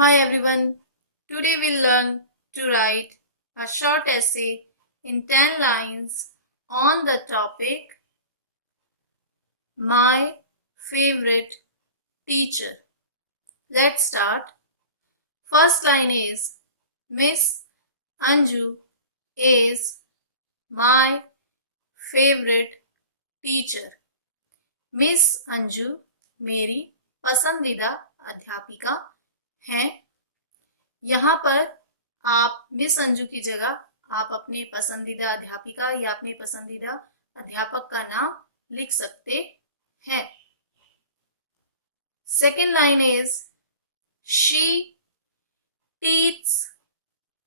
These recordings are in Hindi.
Hi everyone. Today we'll learn to write a short essay in 10 lines on the topic My Favorite Teacher. Let's start. First line is Miss Anju is my favorite teacher. Miss Anju मेरी पसंदीदा अध्यापिका हैं। यहाँ पर आप मिस अंजू की जगह आप अपने पसंदीदा अध्यापिका या अपने पसंदीदा अध्यापक का नाम लिख सकते हैं। Second line is she teach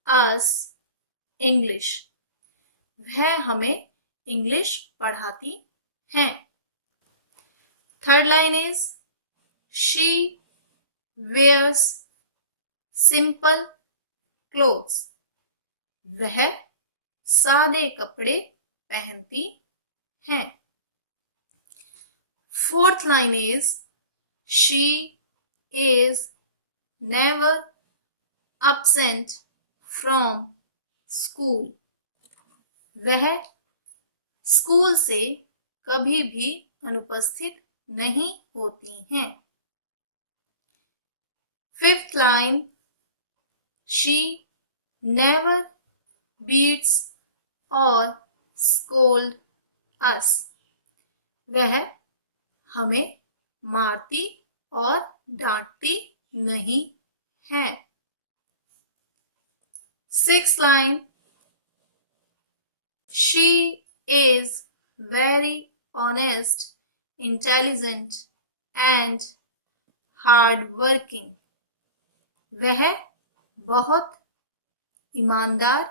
us English. वह हमें इंग्लिश पढ़ाती हैं। Third line is she wears simple clothes। वह सादे कपड़े पहनती हैं। Fourth line is she is never absent from school। वह स्कूल से कभी भी अनुपस्थित नहीं होती हैं। Fifth line, she never beats or scold us। वह हमें मारती और डांटती नहीं है। Sixth line, she is very honest, intelligent and hardworking। वह बहुत ईमानदार,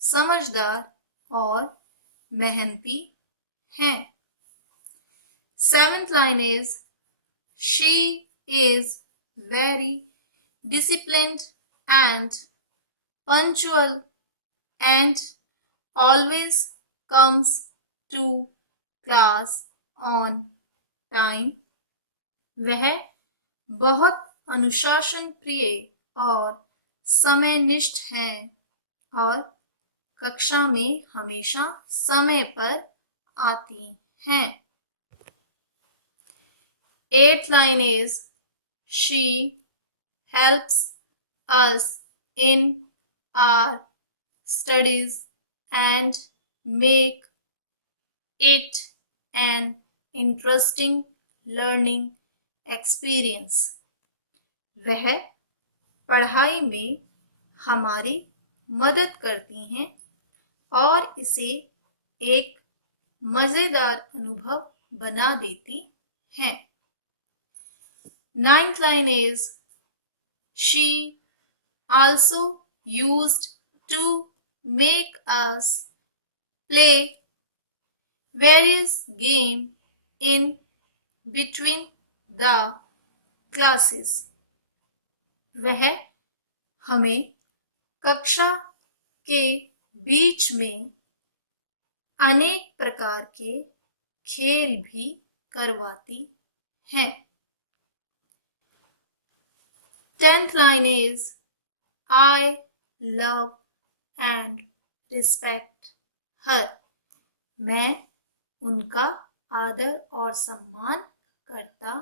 समझदार और मेहनती हैं। Seventh line is she is very disciplined and punctual and always comes to class on time. वह बहुत अनुशासन प्रिय और समयनिष्ठ हैं और कक्षा में हमेशा समय पर आती हैं। Eighth line is she helps us in our studies and make it an interesting learning experience. वह पढ़ाई में हमारी मदद करती हैं और इसे एक मजेदार अनुभव बना देती हैं। Ninth line is she also used to make us play various game in between the classes. वह हमें कक्षा के बीच में अनेक प्रकार के खेल भी करवाती हैं। 10th line is I love and respect her। मैं उनका आदर और सम्मान करता